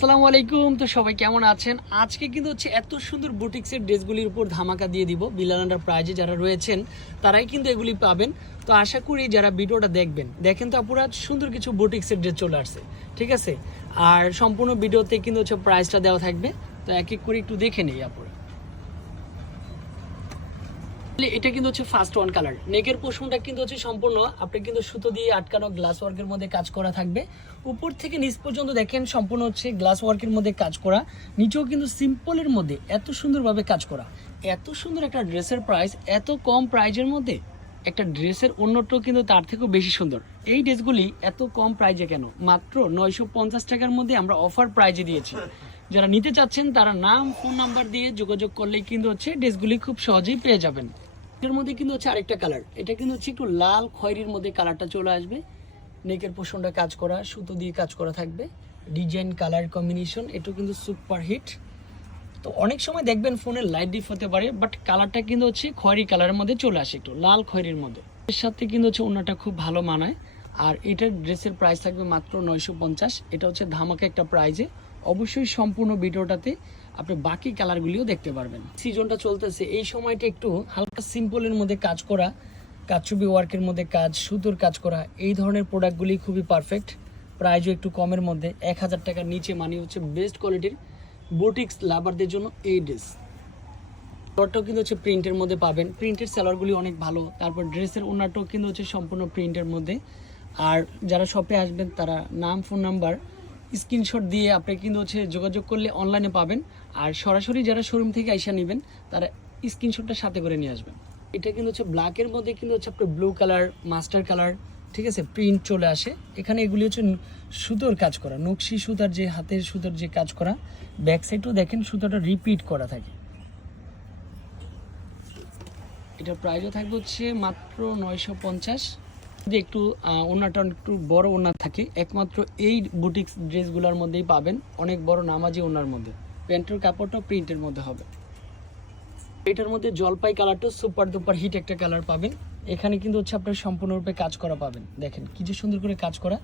আসসালামু আলাইকুম। তো সবাই কেমন আছেন? আজকে কিন্তু হচ্ছে এত সুন্দর বুটিক্সের ড্রেসগুলির উপর ধামাকা দিয়ে দিব বিলাল আন্ডার প্রাইজে যারা রয়েছেন, তারাই কিন্তু এগুলি পাবেন। তো আশা করি যারা ভিডিওটা দেখবেন, দেখেন তো আপুরা, সুন্দর কিছু বুটিক্সের ড্রেস চলে আসছে, ঠিক আছে? আর সম্পূর্ণ ভিডিওতে কিন্তু হচ্ছে প্রাইসটা দেওয়া থাকবে। তো এক এক করে একটু দেখে নেই আপুরা। এটা কিন্তু হচ্ছে ফার্স্ট ওয়ান কালার নেকের পোষণটা কিন্তু হচ্ছে সম্পূর্ণ, আপনি কিন্তু সুতো দিয়ে আটকানো গ্লাস ওয়ার্কের মধ্যে কাজ করা থাকবে। উপর থেকে নিচ পর্যন্ত দেখেন সম্পূর্ণ হচ্ছে গ্লাস ওয়ার্কের মধ্যে কাজ করা। নিচেও কিন্তু সিম্পলের মধ্যে এত সুন্দরভাবে কাজ করা। এত সুন্দর একটা ড্রেসের প্রাইস এত কম প্রাইজের মধ্যে একটা ড্রেসের অন্যটাও কিন্তু তার থেকেও বেশি সুন্দর। এই ড্রেসগুলি এত কম প্রাইজে কেন? মাত্র নয়শো পঞ্চাশ টাকার মধ্যে আমরা অফার প্রাইজে দিয়েছি। যারা নিতে চাচ্ছেন, তারা নাম ফোন নাম্বার দিয়ে যোগাযোগ করলেই কিন্তু হচ্ছে ড্রেসগুলি খুব সহজেই পেয়ে যাবেন। এর মধ্যে কিন্তু হচ্ছে আরেকটা কালার এটা কিন্তু হচ্ছে একটু লাল খয়েরির মধ্যে কালারটা চলে আসবে। নেকের পোষণটা কাজ করা, সুতো দিয়ে কাজ করা থাকবে। ডিজাইন কালার কম্বিনেশন এটাও কিন্তু সুপার হিট তো অনেক সময় দেখবেন ফোনের লাইট ডিফ হতে পারে বাট কালারটা কিন্তু হচ্ছে খয়েরি কালারের মধ্যে চলে আসে একটু, লাল খয়েরির মধ্যে। এর সাথে কিন্তু হচ্ছে অন্যটা খুব ভালো মানায়। আর এটার ড্রেসের প্রাইস থাকবে মাত্র নয়শো পঞ্চাশ। এটা হচ্ছে ধামাকা একটা প্রাইজে অবশ্যই সম্পূর্ণ ভিডিওটাতে আপনি বাকি কালারগুলিও দেখতে পারবেন। সিজনটা চলতেছে। এই সময়টা একটু হালকা সিম্পলের মধ্যে কাজ করা, কাচুবি ওয়ার্কের মধ্যে কাজ, সুতোর কাজ করা, এই ধরনের প্রোডাক্টগুলি খুবই পারফেক্ট প্রাইজও একটু কমের মধ্যে। এক হাজার টাকার নিচে মানে হচ্ছে বেস্ট কোয়ালিটির বুটিক্স লাভারদের জন্য এই ড্রেস শর্টটাও কিন্তু হচ্ছে প্রিন্টের মধ্যে পাবেন। প্রিন্টের সেলারগুলি অনেক ভালো। তারপর ড্রেসের ওনারটাও কিন্তু হচ্ছে সম্পূর্ণ প্রিন্টের মধ্যে। আর যারা শপে আসবেন, তারা নাম ফোন নাম্বার স্ক্রিনশট দিয়ে আপনি কিন্তু হচ্ছে যোগাযোগ করলে অনলাইনে পাবেন। আর সরাসরি যারা শোরুম থেকে আইসা নেবেন, তারা স্ক্রিনশটটা সাথে করে নিয়ে আসবেন। এটা কিন্তু হচ্ছে ব্ল্যাকের মধ্যে কিন্তু হচ্ছে আপনার ব্লু কালার মাস্টার কালার ঠিক আছে? প্রিন্ট চলে আসে। এখানে এগুলি হচ্ছে সুতোর কাজ করা, নকশি সুতার যে, হাতের সুতোর যে কাজ করা। ব্যাক সাইডও দেখেন সুতোটা রিপিট করা থাকে। এটা প্রাইসও থাকবে হচ্ছে মাত্র নয়শো পঞ্চাশ। যদি একটু ওনাটা একটু বড় ওনার থাকে, একমাত্র এই বুটিক্স ড্রেসগুলোর মধ্যেই পাবেন, অনেক বড় নামাজি ওনার মধ্যে। প্যান্টের কাপড়টা প্রিন্টের মধ্যে হবে। এটার মধ্যে জলপাই কালারটা সুপার দুপার হিট একটা কালার পাবেন। এখানে কিন্তু হচ্ছে আপনার সম্পূর্ণরূপে কাজ করা পাবেন। দেখেন, কি যে সুন্দর করে কাজ করা।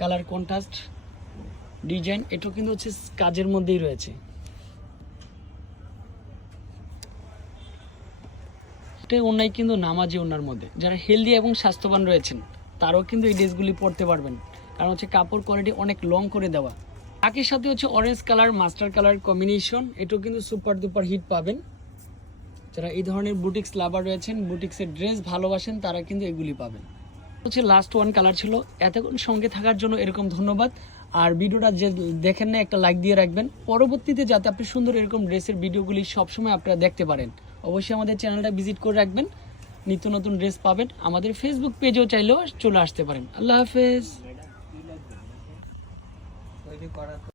কালার কন্ট্রাস্ট, ডিজাইন, এটাও কিন্তু হচ্ছে কাজের মধ্যেই রয়েছে। এটা ওনাই কিন্তু নামাজি ওনার মধ্যে। যারা হেলদি এবং স্বাস্থ্যবান রয়েছেন, তারাও কিন্তু এই ড্রেসগুলি পরতে পারবেন। কারণ হচ্ছে কাপড় কোয়ালিটি অনেক লং করে দেওয়া। একই সাথে হচ্ছে orange colour master colour combination এটাও কিন্তু সুপার দুপার হিট পাবেন। যারা এই ধরনের বুটিক্স লাভার রয়েছেন বুটিক্সের ড্রেস ভালোবাসেন, তারা কিন্তু এগুলি পাবেন। হচ্ছে লাস্ট ওয়ান কালার ছিল, এতক্ষণ সঙ্গে থাকার জন্য এরকম ধন্যবাদ। আর ভিডিওটা যে দেখেন না, একটা লাইক দিয়ে রাখবেন। পরবর্তীতে যাতে আপনি সুন্দর এরকম ড্রেসের ভিডিওগুলি সবসময় আপনারা দেখতে পারেন, অবশ্যই আমাদের চ্যানেলটা ভিজিট করে রাখবেন। নিত্য নতুন ড্রেস পাবেন। আমাদের ফেসবুক পেজেও চাইলেও চলে আসতে পারেন। আল্লাহ হাফেজ।